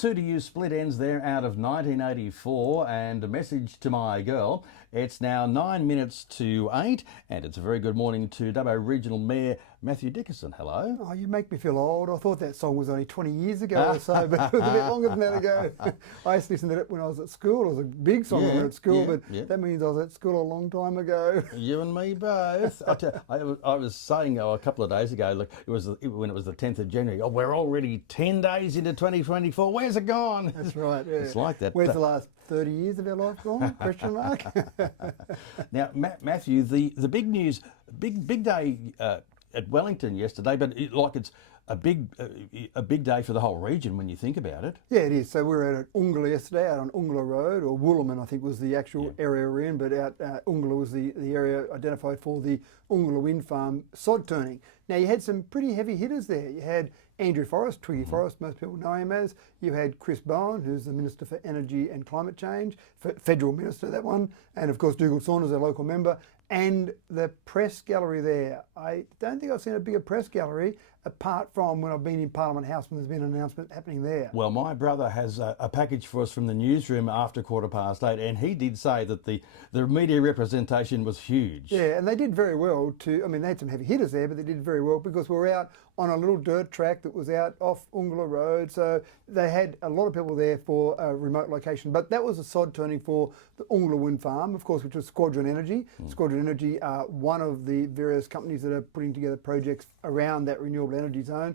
Two to you split ends there out of 1984, and a message to my girl. It's now 9 minutes to 8, and it's a very good morning to Dubbo Regional Mayor Matthew Dickerson. Hello. Oh, you make me feel old. I thought that song was only 20 years ago or so, but it was a bit longer than that ago. I used to listen to it when I was at school. It was a big song when I was at school, but that means I was at school a long time ago. You and me both. I was saying a couple of days ago, look, when it was the 10th of January, we're already 10 days into 2024. Where's it gone? That's right. Yeah. It's like that. Where's the last 30 years of our life gone? Question mark. Now, Matthew, the big news, big day at Wellington yesterday, but it's a big day for the whole region when you think about it. Yeah, it is. So we were at Ungla yesterday, out on Ungla Road, or Wooloman I think was the actual area we're in, but out Ungla was the area identified for the Ungla wind farm sod turning. Now you had some pretty heavy hitters there. You had Andrew Forrest, Twiggy Forrest, most people know him as. You had Chris Bowen, who's the Minister for Energy and Climate Change, Federal Minister, that one, and of course Dougal Saunders, a local member, and the press gallery there. I don't think I've seen a bigger press gallery apart from when I've been in Parliament House when there's been an announcement happening there. Well, my brother has a package for us from the newsroom after 8:15, and he did say that the media representation was huge. Yeah, and they did very well they had some heavy hitters there, but they did very well because we were out on a little dirt track that was out off Ungla Road, so they had a lot of people there for a remote location. But that was a sod turning for the Ungla wind farm, of course, which was Squadron Energy. Squadron Energy are one of the various companies that are putting together projects around that renewable energy zone.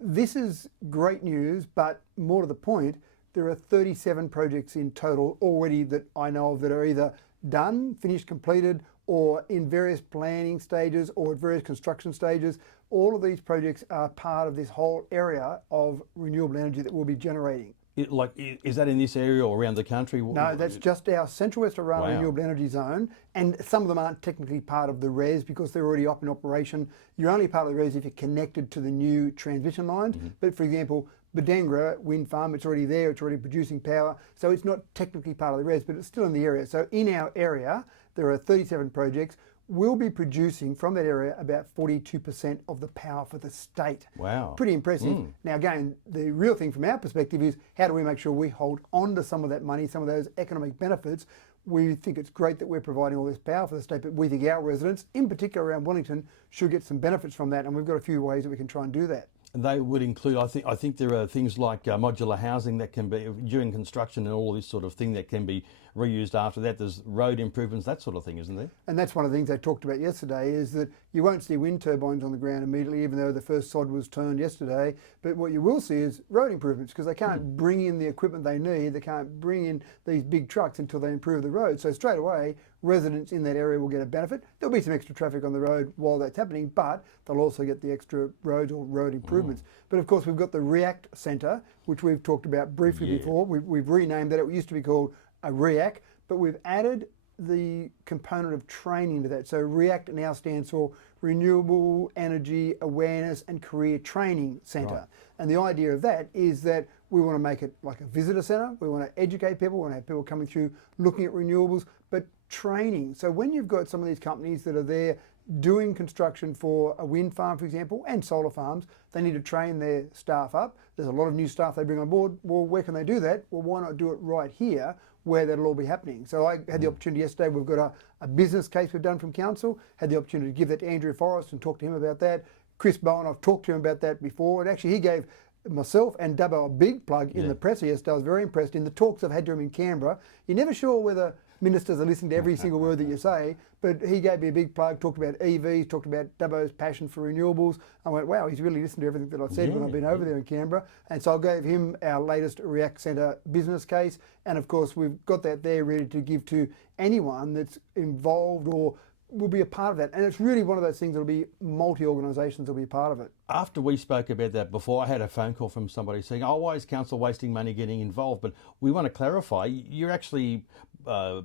This is great news, but more to the point, there are 37 projects in total already that I know of that are either done, finished, completed, or in various planning stages or at various construction stages. All of these projects are part of this whole area of renewable energy that we'll be generating. Is that in this area or around the country? No, that's just our Central West Orana renewable energy zone, and some of them aren't technically part of the RES because they're already up in operation. You're only part of the RES if you're connected to the new transmission lines. But for example, Badengra wind farm, it's already there, it's already producing power, so it's not technically part of the RES, but it's still in the area. So in our area, there are 37 projects. We'll be producing from that area about 42% of the power for the state. Wow. Pretty impressive. Now again, the real thing from our perspective is how do we make sure we hold on to some of that money, some of those economic benefits. We think it's great that we're providing all this power for the state, but we think our residents, in particular around Wellington, should get some benefits from that, and we've got a few ways that we can try and do that. And they would include, I think there are things like modular housing that can be, during construction and all this sort of thing, that can be reused after that. There's road improvements, that sort of thing, isn't there? And that's one of the things they talked about yesterday, is that you won't see wind turbines on the ground immediately, even though the first sod was turned yesterday. But what you will see is road improvements, because they can't bring in the equipment they need. They can't bring in these big trucks until they improve the road. So straight away, residents in that area will get a benefit. There'll be some extra traffic on the road while that's happening, but they'll also get the extra roads or road improvements. But of course, we've got the REACT Centre, which we've talked about briefly before. We've renamed that. It used to be called a REAC, but we've added the component of training to that. So REACT now stands for Renewable Energy Awareness and Career Training Centre. Right. And the idea of that is that we want to make it like a visitor centre. We want to educate people. We want to have people coming through looking at renewables, but training. So when you've got some of these companies that are there doing construction for a wind farm, for example, and solar farms, they need to train their staff up. There's a lot of new staff they bring on board. Well, where can they do that? Well, why not do it right here where that'll all be happening? So I had the opportunity yesterday. We've got a business case we've done from council, had the opportunity to give that to Andrew Forrest and talk to him about that. Chris Bowen, I've talked to him about that before, and actually he gave myself and Dubbo a big plug in the press yesterday. I was very impressed. In the talks I've had to him in Canberra, you're never sure whether ministers are listening to every single word that you say, but he gave me a big plug, talked about EVs, talked about Dubbo's passion for renewables. I went, wow, he's really listened to everything that I said when I've been over there in Canberra. And so I gave him our latest REACT Centre business case. And of course, we've got that there ready to give to anyone that's involved or will be a part of that. And it's really one of those things that'll be multi-organisations will be a part of it. After we spoke about that before, I had a phone call from somebody saying, why is council wasting money getting involved? But we want to clarify, you're actually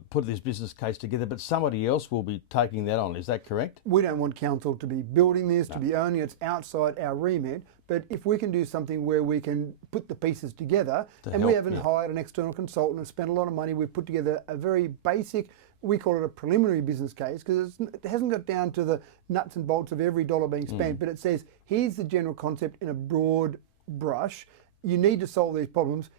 put this business case together, but somebody else will be taking that on. Is that correct? We don't want council to be building this, to be owning it. It's outside our remit. But if we can do something where we can put the pieces together, and we haven't hired an external consultant and spent a lot of money, we've put together a very basic, we call it a preliminary business case, because it hasn't got down to the nuts and bolts of every dollar being spent, but it says, here's the general concept in a broad brush. You need to solve these problems.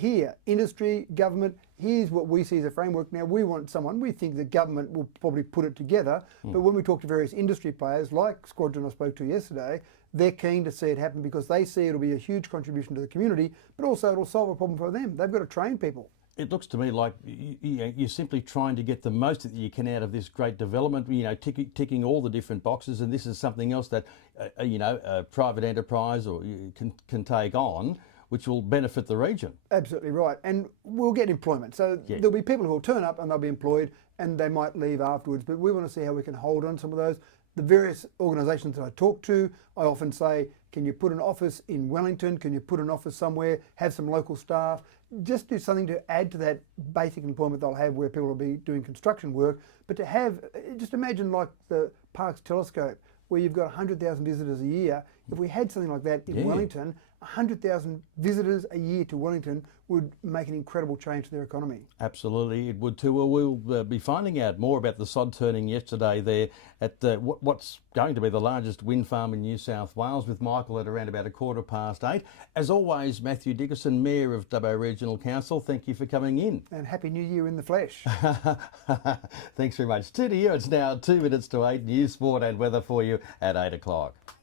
here, industry, government, here's what we see as a framework. Now we want someone, we think the government will probably put it together, but when we talk to various industry players like Squadron I spoke to yesterday, they're keen to see it happen because they see it'll be a huge contribution to the community, but also it'll solve a problem for them. They've got to train people. It looks to me like you're simply trying to get the most that you can out of this great development, ticking all the different boxes, and this is something else that, a private enterprise or can take on, which will benefit the region. Absolutely right. And we'll get employment. So there'll be people who will turn up and they'll be employed and they might leave afterwards, but we want to see how we can hold on some of those. The various organisations that I talk to, I often say, can you put an office in Wellington? Can you put an office somewhere? Have some local staff? Just do something to add to that basic employment they'll have where people will be doing construction work. But to have, just imagine like the Parkes Telescope, where you've got 100,000 visitors a year. If we had something like that in Wellington, 100,000 visitors a year to Wellington would make an incredible change to their economy. Absolutely, it would too. Well, we'll be finding out more about the sod turning yesterday there at what's going to be the largest wind farm in New South Wales with Michael at around about 8:15. As always, Matthew Dickerson, Mayor of Dubbo Regional Council, thank you for coming in. And Happy New Year in the flesh. Thanks very much. To you, it's now 2 minutes to 8. News, sport and weather for you at 8 o'clock.